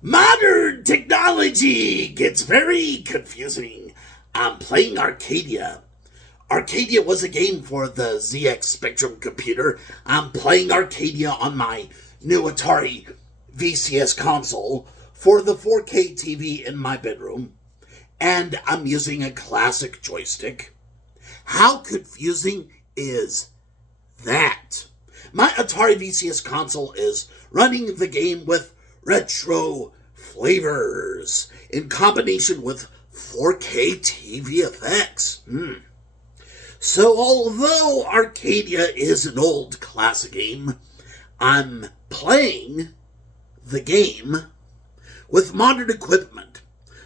Modern technology gets very confusing. I'm playing Arcadia. Arcadia was a game for the ZX Spectrum computer. I'm playing Arcadia on my new Atari VCS console for the 4K TV in my bedroom. And I'm using a classic joystick. How confusing is that? My Atari VCS console is running the game with retro flavors in combination with 4K TV effects. So although Arcadia is an old classic game, I'm playing the game with modern equipment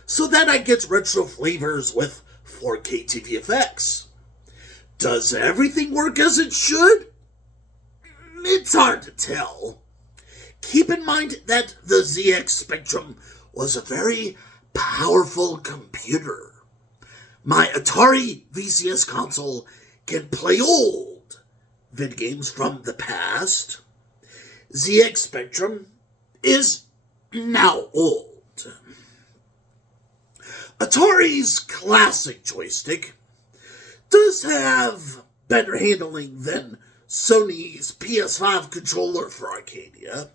so that I get retro flavors with 4K TV effects. Does everything work as it should? It's hard to tell. Keep in mind that the ZX Spectrum was a very powerful computer. My Atari VCS console can play old vid games from the past. ZX Spectrum is now old. Atari's classic joystick does have better handling than Sony's PS5 controller for Arcadia.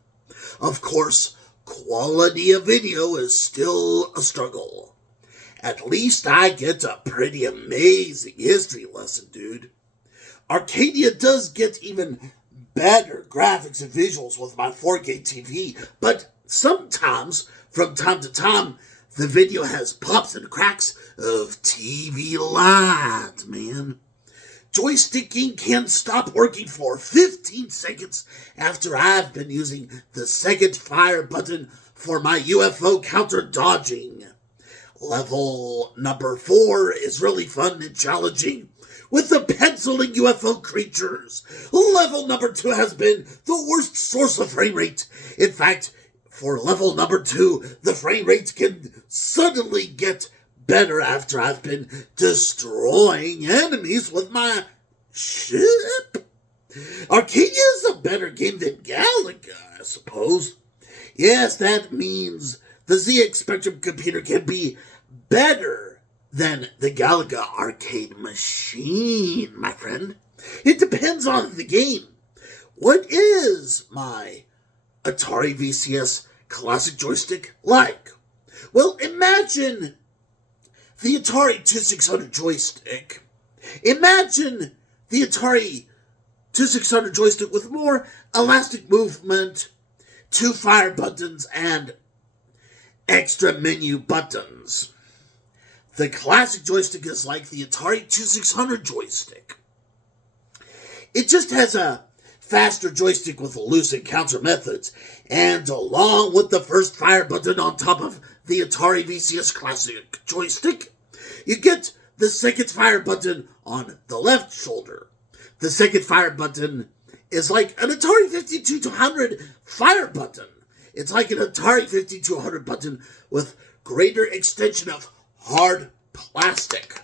Of course, quality of video is still a struggle. At least I get a pretty amazing history lesson, dude. Arcadia does get even better graphics and visuals with my 4K TV, but sometimes, from time to time, the video has pops and cracks of TV lag, man. Joysticking can stop working for 15 seconds after I've been using the second fire button for my UFO counter dodging. Level number 4 is really fun and challenging with the penciling UFO creatures. Level number 2 has been the worst source of frame rate. In fact, for level number 2, the frame rate can suddenly get better after I've been destroying enemies with my ship. Arcadia is a better game than Galaga, I suppose. Yes, that means the ZX Spectrum computer can be better than the Galaga arcade machine, my friend. It depends on the game. What is my Atari VCS classic joystick like? Well, imagine the Atari 2600 joystick. Imagine the Atari 2600 joystick with more elastic movement, 2 fire buttons, and extra menu buttons. The classic joystick is like the Atari 2600 joystick. It just has a faster joystick with loose and counter methods, and along with the first fire button on top of the Atari VCS classic joystick, you get the second fire button on the left shoulder. The second fire button is like an Atari 5200 fire button. It's like an Atari 5200 button with greater extension of hard plastic.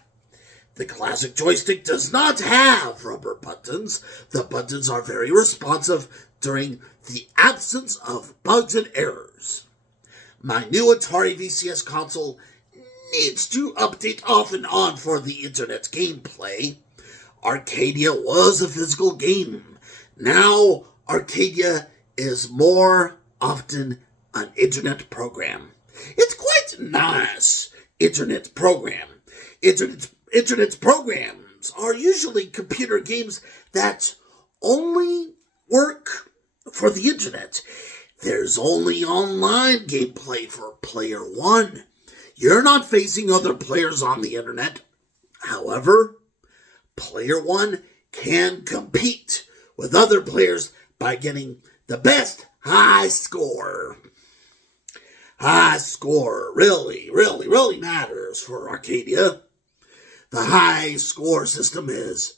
The classic joystick does not have rubber buttons. The buttons are very responsive during the absence of bugs and errors. My new Atari VCS console needs to update off and on for the internet gameplay. Arcadia was a physical game. Now, Arcadia is more often an internet program. It's quite nice internet program. Internet programs are usually computer games that only work for the internet. There's only online gameplay for player 1. You're not facing other players on the internet. However, player 1 can compete with other players by getting the best high score. High score really matters for Arcadia. The high score system is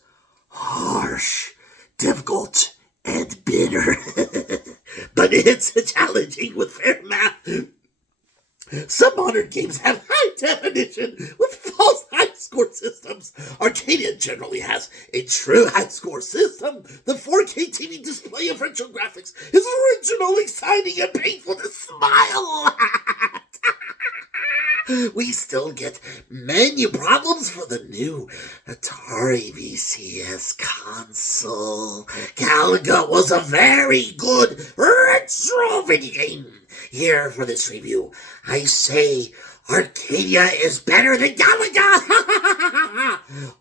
harsh, difficult, and bitter. But it's challenging with fair math. Some modern games have high definition with false high scores. score systems. Arcadia generally has a true high score system. The 4K TV display of retro graphics is original, exciting, and painful to smile at. We still get menu problems for the new Atari VCS console. Galaga was a very good retro video game. Here for this review, I say Arcadia is better than Galaga.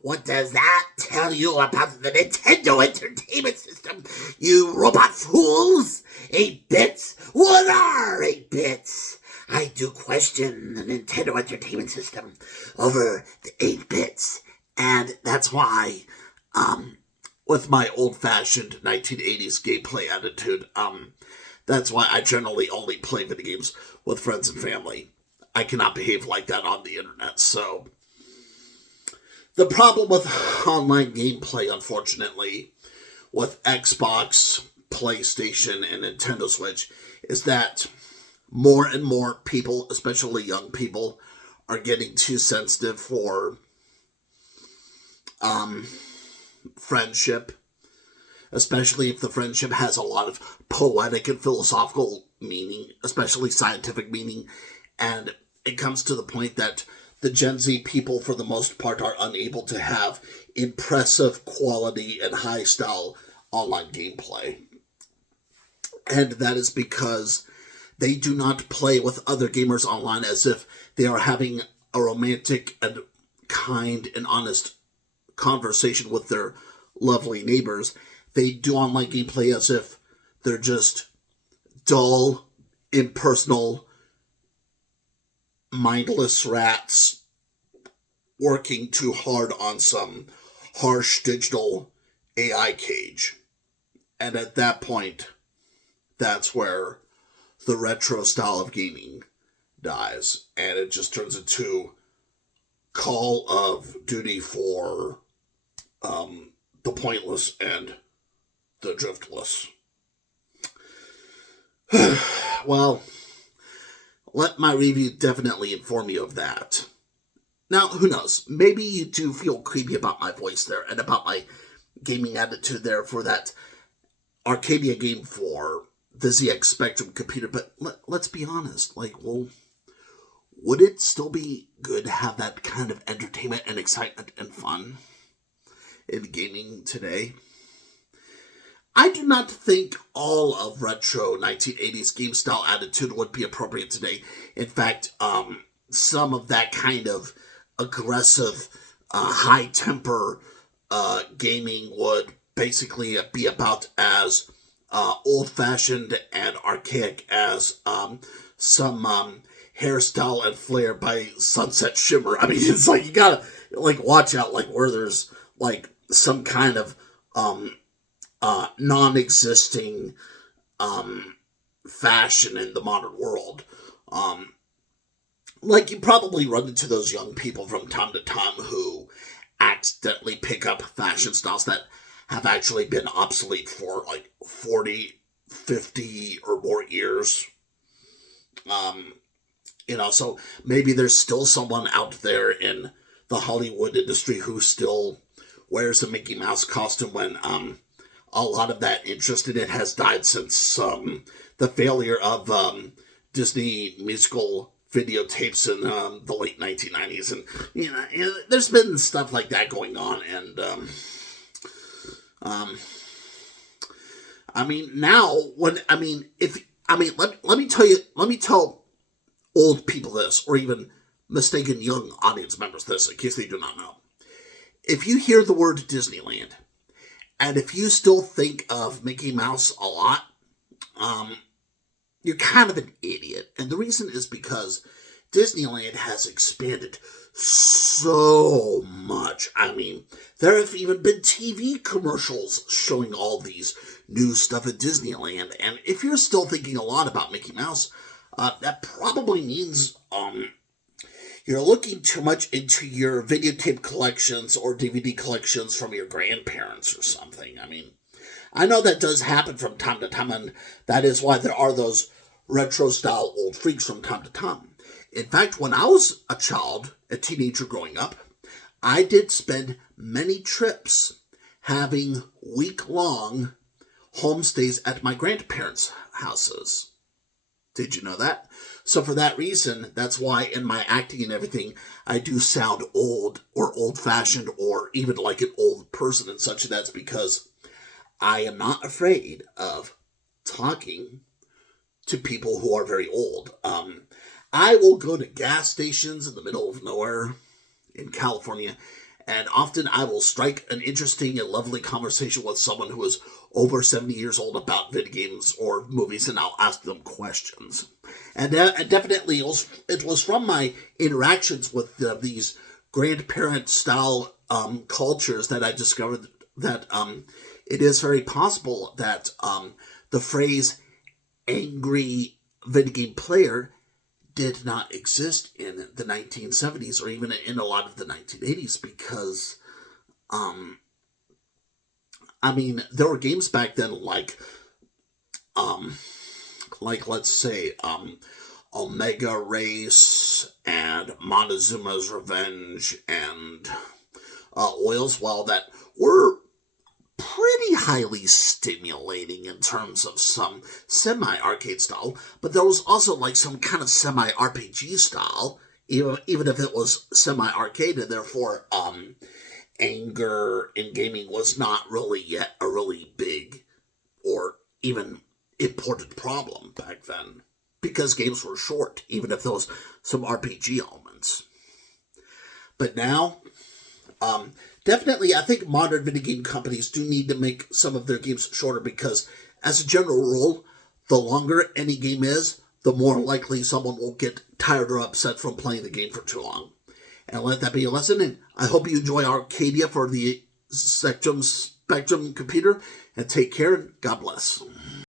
What does that tell you about the Nintendo Entertainment System, you robot fools? 8 bits? What are 8 bits? I do question the Nintendo Entertainment System over the 8 bits, and that's why, with my old-fashioned 1980s gameplay attitude, that's why I generally only play video games with friends and family. I cannot behave like that on the internet, so the problem with online gameplay, unfortunately, with Xbox, PlayStation, and Nintendo Switch, is that more and more people, especially young people, are getting too sensitive for friendship, especially if the friendship has a lot of poetic and philosophical meaning, especially scientific meaning, and it comes to the point that the Gen Z people, for the most part, are unable to have impressive quality and high-style online gameplay. And that is because they do not play with other gamers online as if they are having a romantic and kind and honest conversation with their lovely neighbors. They do online gameplay as if they're just dull, impersonal, mindless rats working too hard on some harsh digital AI cage. And at that point, that's where the retro style of gaming dies, and it just turns into Call of Duty for the pointless and the driftless. Well, let my review definitely inform you of that. Now, who knows? Maybe you do feel creepy about my voice there and about my gaming attitude there for that Arcadia game for the ZX Spectrum computer, but let's be honest, well, would it still be good to have that kind of entertainment and excitement and fun in gaming today? I do not think all of retro 1980s game style attitude would be appropriate today. In fact, some of that kind of aggressive, high temper gaming would basically be about as old-fashioned and archaic as some hairstyle and flair by Sunset Shimmer. I mean, it's you gotta watch out where there's some kind of non-existing fashion in the modern world. You probably run into those young people from time to time who accidentally pick up fashion styles that have actually been obsolete for 40, 50 or more years. So maybe there's still someone out there in the Hollywood industry who still wears a Mickey Mouse costume when a lot of that interest in it has died since the failure of Disney musical videotapes in the late 1990s. And, there's been stuff like that going on. And, let me tell old people this, or even mistaken young audience members this, in case they do not know. If you hear the word Disneyland, and if you still think of Mickey Mouse a lot, you're kind of an idiot. And the reason is because Disneyland has expanded so much. I mean, there have even been TV commercials showing all these new stuff at Disneyland. And if you're still thinking a lot about Mickey Mouse, that probably means you're looking too much into your videotape collections or DVD collections from your grandparents or something. I mean, I know that does happen from time to time, and that is why there are those retro-style old freaks from time to time. In fact, when I was a child, a teenager growing up, I did spend many trips having week-long homestays at my grandparents' houses. Did you know that? So for that reason, that's why in my acting and everything, I do sound old or old-fashioned or even like an old person and such. And that's because I am not afraid of talking to people who are very old. I will go to gas stations in the middle of nowhere in California, and often I will strike an interesting and lovely conversation with someone who is over 70 years old about video games or movies, and I'll ask them questions. And definitely it was from my interactions with these grandparent-style cultures that I discovered that it is very possible that the phrase angry video game player did not exist in the 1970s or even in a lot of the 1980s because, there were games back then like let's say, Omega Race and Montezuma's Revenge and Oil's Well that were pretty highly stimulating in terms of some semi-arcade style, but there was also like some kind of semi-RPG style, even if it was semi-arcade, and therefore anger in gaming was not really yet a really big or even important problem back then, because games were short, even if there was some RPG elements. But now, definitely, I think modern video game companies do need to make some of their games shorter because, as a general rule, the longer any game is, the more likely someone will get tired or upset from playing the game for too long. And let that be a lesson, and I hope you enjoy Arcadia for the Spectrum computer, and take care, and God bless.